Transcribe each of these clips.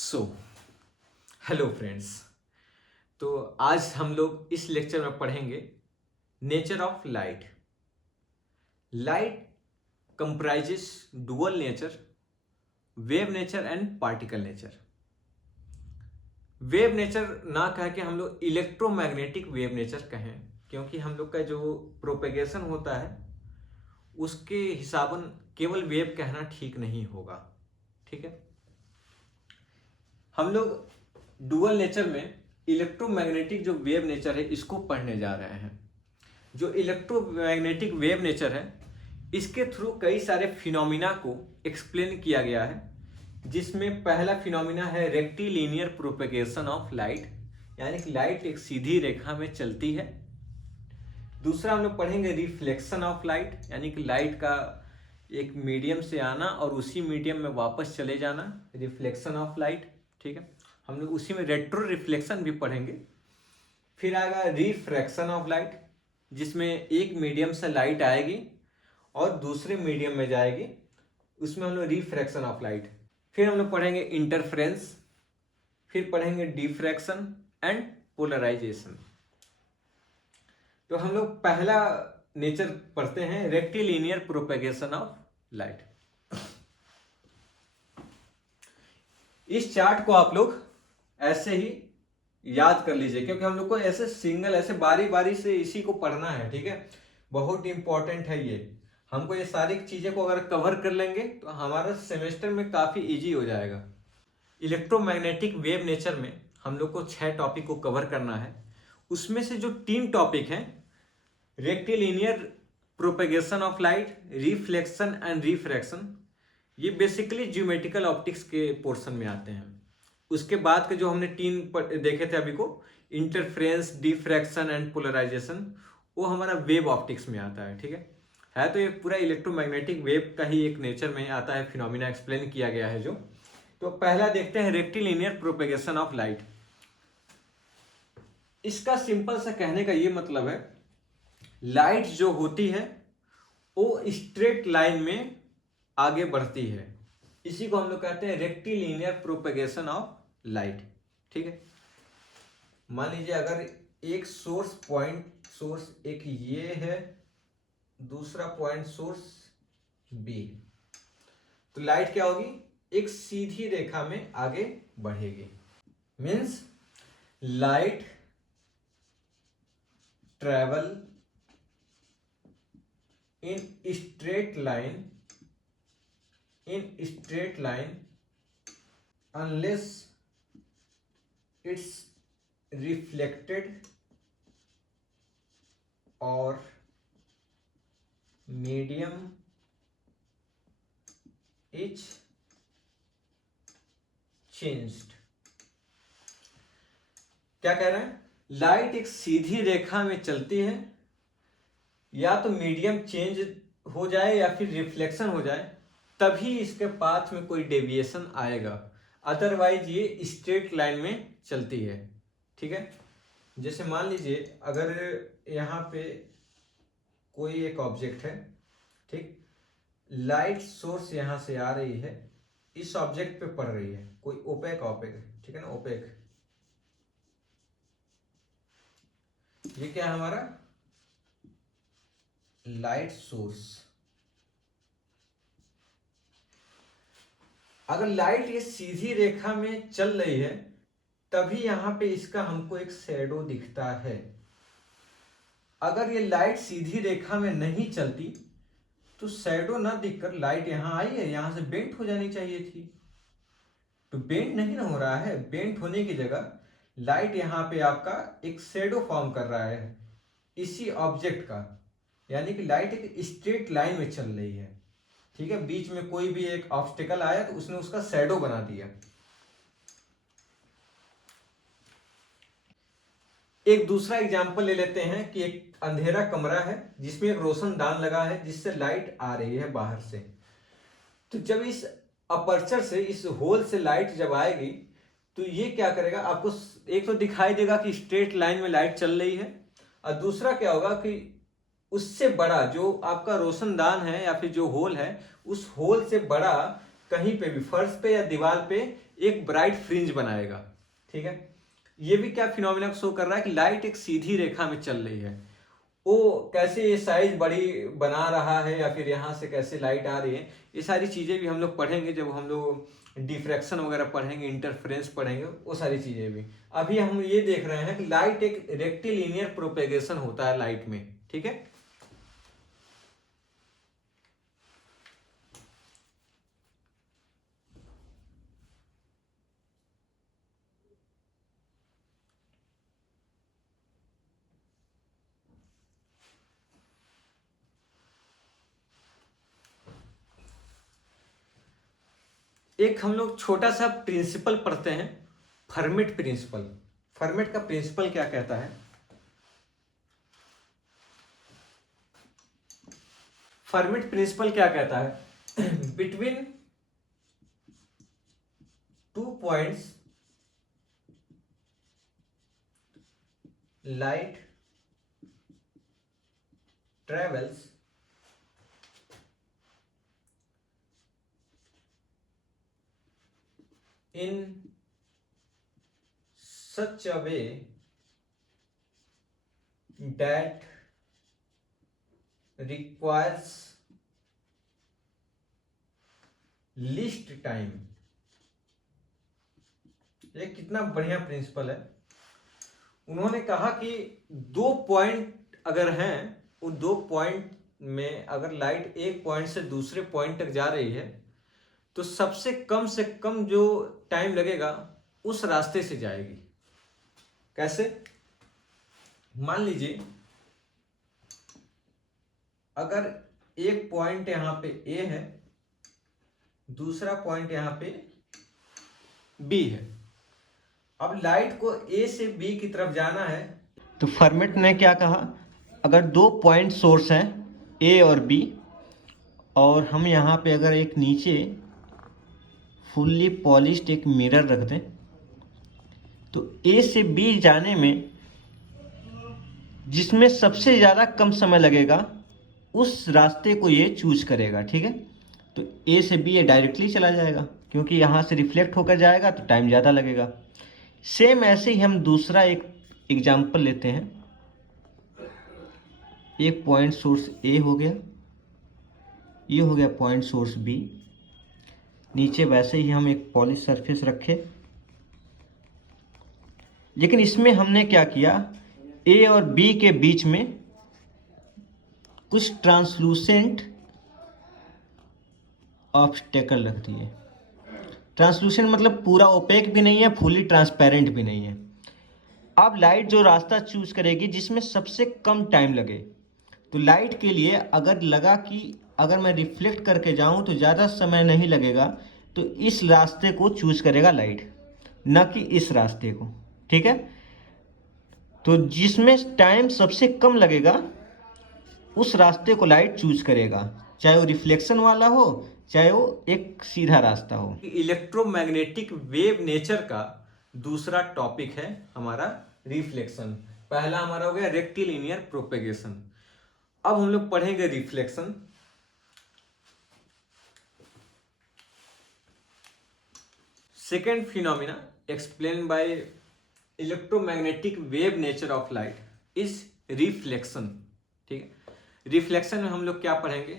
So hello friends. तो आज हम लोग इस लेक्चर में पढ़ेंगे nature of light. Light comprises dual nature, wave nature and particle nature. Wave nature ना कह के हम लोग इलेक्ट्रोमैग्नेटिक वेव नेचर कहें, क्योंकि हम लोग का जो प्रोपेगेशन होता है उसके हिसाबन केवल वेव कहना ठीक नहीं होगा। ठीक है, हम लोग डुअल नेचर में इलेक्ट्रोमैग्नेटिक जो वेव नेचर है इसको पढ़ने जा रहे हैं। जो इलेक्ट्रोमैग्नेटिक वेव नेचर है इसके थ्रू कई सारे फिनोमिना को एक्सप्लेन किया गया है, जिसमें पहला फिनोमिना है रेक्टिलिनियर प्रोपेगेशन ऑफ लाइट, यानी कि लाइट एक सीधी रेखा में चलती है। दूसरा हम लोग पढ़ेंगे रिफ्लेक्शन ऑफ लाइट, यानी कि लाइट का एक मीडियम से आना और उसी मीडियम में वापस चले जाना, रिफ्लेक्शन ऑफ लाइट। ठीक है, हम लोग उसी में रेट्रो रिफ्लेक्शन भी पढ़ेंगे। फिर आएगा रिफ्रैक्शन ऑफ लाइट, जिसमें एक मीडियम से लाइट आएगी और दूसरे मीडियम में जाएगी, उसमें हम लोग रिफ्रैक्शन ऑफ लाइट। फिर हम लोग पढ़ेंगे इंटरफेरेंस, फिर पढ़ेंगे डिफ्रैक्शन एंड पोलराइजेशन। तो हम लोग पहला नेचर पढ़ते हैं, रेक्टिलिनियर प्रोपेगेशन ऑफ लाइट। इस चार्ट को आप लोग ऐसे ही याद कर लीजिए, क्योंकि हम लोग को ऐसे सिंगल ऐसे बारी बारी से इसी को पढ़ना है। ठीक है, बहुत इंपॉर्टेंट है ये। हमको ये सारी चीजें को अगर कवर कर लेंगे तो हमारा सेमेस्टर में काफी इजी हो जाएगा। इलेक्ट्रोमैग्नेटिक वेव नेचर में हम लोग को 6 टॉपिक को कवर करना है। उसमें से जो 3 टॉपिक हैं, rectilinear propagation of light, reflection and refraction, ये बेसिकली ज्योमेट्रिकल ऑप्टिक्स के पोर्शन में आते हैं। उसके बाद के जो हमने 3 देखे थे अभी को, इंटरफेरेंस, डिफ्रैक्शन एंड पोलराइजेशन, वो हमारा वेव ऑप्टिक्स में आता है। ठीक है तो ये पूरा इलेक्ट्रोमैग्नेटिक वेव का ही एक नेचर में आता है, फिनोमिना एक्सप्लेन किया गया है जो। तो पहला देखते हैं रेक्टिलिनियर प्रोपेगेशन ऑफ लाइट। इसका सिंपल सा कहने का ये मतलब है, लाइट जो होती है वो स्ट्रेट लाइन में आगे बढ़ती है, इसी को हम लोग कहते हैं रेक्टिलिनियर प्रोपेगेशन ऑफ लाइट। ठीक है, मान लीजिए अगर एक सोर्स एक ये है, दूसरा पॉइंट सोर्स बी, तो लाइट क्या होगी, एक सीधी रेखा में आगे बढ़ेगी। Means light travel in straight line unless it's reflected or medium is changed। क्या कह रहे हैं, लाइट एक सीधी रेखा में चलती है, या तो मीडियम चेंज हो जाए या फिर रिफ्लेक्शन हो जाए, तभी इसके पाथ में कोई डेविएशन आएगा, अदरवाइज ये स्ट्रेट लाइन में चलती है। ठीक है, जैसे मान लीजिए अगर यहाँ पे कोई एक ऑब्जेक्ट है, ठीक, लाइट सोर्स यहाँ से आ रही है, इस ऑब्जेक्ट पे पड़ रही है, कोई ओपेक ठीक है ना, ओपेक, ये क्या है हमारा लाइट सोर्स। अगर लाइट ये सीधी रेखा में चल रही है तभी यहां पे इसका हमको एक शैडो दिखता है। अगर ये लाइट सीधी रेखा में नहीं चलती तो शैडो ना दिखकर लाइट यहां आई है, यहां से बेंट हो जानी चाहिए थी, तो बेंट नहीं ना हो रहा है। बेंट होने की जगह लाइट यहां पे आपका एक शैडो फॉर्म कर रहा है इसी ऑब्जेक्ट का, यानी कि लाइट एक स्ट्रेट लाइन में चल रही है। ठीक है, बीच में कोई भी एक ऑब्स्टिकल आया तो उसने उसका शैडो बना दिया। एक दूसरा एग्जांपल ले लेते हैं कि एक अंधेरा कमरा है जिसमें एक रोशनदान लगा है जिससे लाइट आ रही है बाहर से। तो जब इस अपर्चर से, इस होल से लाइट जब आएगी तो ये क्या करेगा, आपको एक तो दिखाई देगा कि स्ट्रेट लाइन में लाइट चल रही है, और दूसरा क्या होगा कि उससे बड़ा जो आपका रोशनदान है या फिर जो होल है, उस होल से बड़ा कहीं पे भी फर्श पे या दीवार पे एक ब्राइट फ्रिंज बनाएगा। ठीक है, ये भी क्या फिनोमिना शो कर रहा है कि लाइट एक सीधी रेखा में चल रही है। वो कैसे ये साइज बड़ी बना रहा है या फिर यहाँ से कैसे लाइट आ रही है, ये सारी चीज़ें भी हम लोग पढ़ेंगे जब हम लोग डिफ्रैक्शन वगैरह पढ़ेंगे, इंटरफेरेंस पढ़ेंगे, वो सारी चीज़ें भी। अभी हम ये देख रहे हैं कि लाइट एक रेक्टिलिनियर प्रोपेगेशन होता है लाइट में। ठीक है, एक हम लोग छोटा सा प्रिंसिपल पढ़ते हैं, फर्मेट प्रिंसिपल। फर्मेट का प्रिंसिपल क्या कहता है? फर्मेट प्रिंसिपल क्या कहता है? Between 2 points light travels in such a way that requires least time। ये कितना बढ़िया प्रिंसिपल है। उन्होंने कहा कि 2 पॉइंट अगर हैं, उन 2 पॉइंट में अगर लाइट एक पॉइंट से दूसरे पॉइंट तक जा रही है तो सबसे कम से कम जो टाइम लगेगा उस रास्ते से जाएगी। कैसे? मान लीजिए अगर एक पॉइंट यहां पे ए है, दूसरा पॉइंट यहां पे बी है। अब लाइट को ए से बी की तरफ जाना है तो फर्मेट ने क्या कहा, अगर 2 पॉइंट सोर्स हैं ए और बी, और हम यहाँ पे अगर एक नीचे फुल्ली पॉलिश्ड एक मिरर रख दें तो ए से बी जाने में जिसमें सबसे ज़्यादा कम समय लगेगा उस रास्ते को ये चूज करेगा। ठीक है, तो ए से बी ये डायरेक्टली चला जाएगा क्योंकि यहाँ से रिफ्लेक्ट होकर जाएगा तो टाइम ज़्यादा लगेगा। सेम ऐसे ही हम दूसरा एक एग्जाम्पल लेते हैं। एक पॉइंट सोर्स ए हो गया, ये हो गया पॉइंट सोर्स बी, नीचे वैसे ही हम एक पॉलिश सरफेस रखे, लेकिन इसमें हमने क्या किया, ए और बी के बीच में कुछ ट्रांसलूसेंट ऑब्स्टेकल रख दिए। ट्रांसलूसेंट मतलब पूरा ओपेक भी नहीं है, फुली ट्रांसपेरेंट भी नहीं है। अब लाइट जो रास्ता चूज करेगी जिसमें सबसे कम टाइम लगे, तो लाइट के लिए अगर लगा कि अगर मैं रिफ्लेक्ट करके जाऊं तो ज़्यादा समय नहीं लगेगा, तो इस रास्ते को चूज करेगा लाइट, न कि इस रास्ते को। ठीक है, तो जिसमें टाइम सबसे कम लगेगा उस रास्ते को लाइट चूज करेगा, चाहे वो रिफ्लेक्शन वाला हो चाहे वो एक सीधा रास्ता हो। इलेक्ट्रोमैग्नेटिक वेव नेचर का दूसरा टॉपिक है हमारा रिफ्लेक्शन। पहला हमारा हो गया रेक्टिलिनियर प्रोपेगेशन। अब हम लोग पढ़ेंगे reflection. Second phenomena explain by electromagnetic wave nature of light is reflection. ठीक है, रिफ्लेक्शन में हम लोग क्या पढ़ेंगे,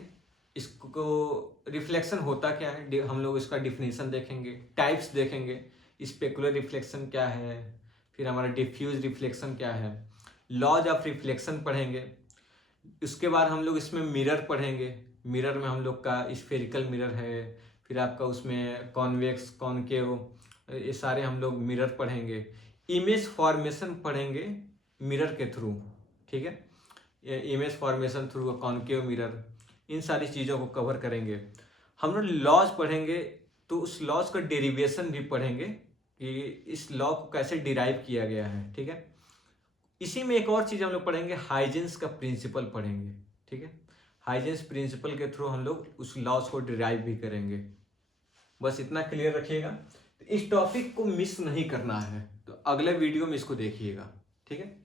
इसको रिफ्लेक्शन होता क्या है, हम लोग इसका डिफिनेशन देखेंगे, टाइप्स देखेंगे, स्पेकुलर रिफ्लेक्शन क्या है, फिर हमारा डिफ्यूज रिफ्लेक्शन क्या है, लॉज ऑफ रिफ्लेक्शन पढ़ेंगे। उसके बाद हम लोग इसमें मिरर पढ़ेंगे। मिरर में हम लोग का स्फेरिकल मिरर है, फिर आपका उसमें कॉन्वेक्स, कॉनकेव, ये सारे हम लोग मिरर पढ़ेंगे। इमेज फॉर्मेशन पढ़ेंगे मिरर के थ्रू। ठीक है, image formation through concave mirror, इन सारी चीज़ों को कवर करेंगे। हम लोग लॉज पढ़ेंगे तो उस लॉज का डेरिवेशन भी पढ़ेंगे कि इस लॉ को कैसे डिराइव किया गया है। ठीक है, इसी में एक और चीज़ हम लोग पढ़ेंगे, हाइजेंस का प्रिंसिपल पढ़ेंगे। ठीक है, हाइजेंस प्रिंसिपल के थ्रू हम लोग उस लॉज को डिराइव भी करेंगे। बस इतना क्लियर रखिएगा। तो इस टॉपिक को मिस नहीं करना है, तो अगले वीडियो में इसको देखिएगा। ठीक है।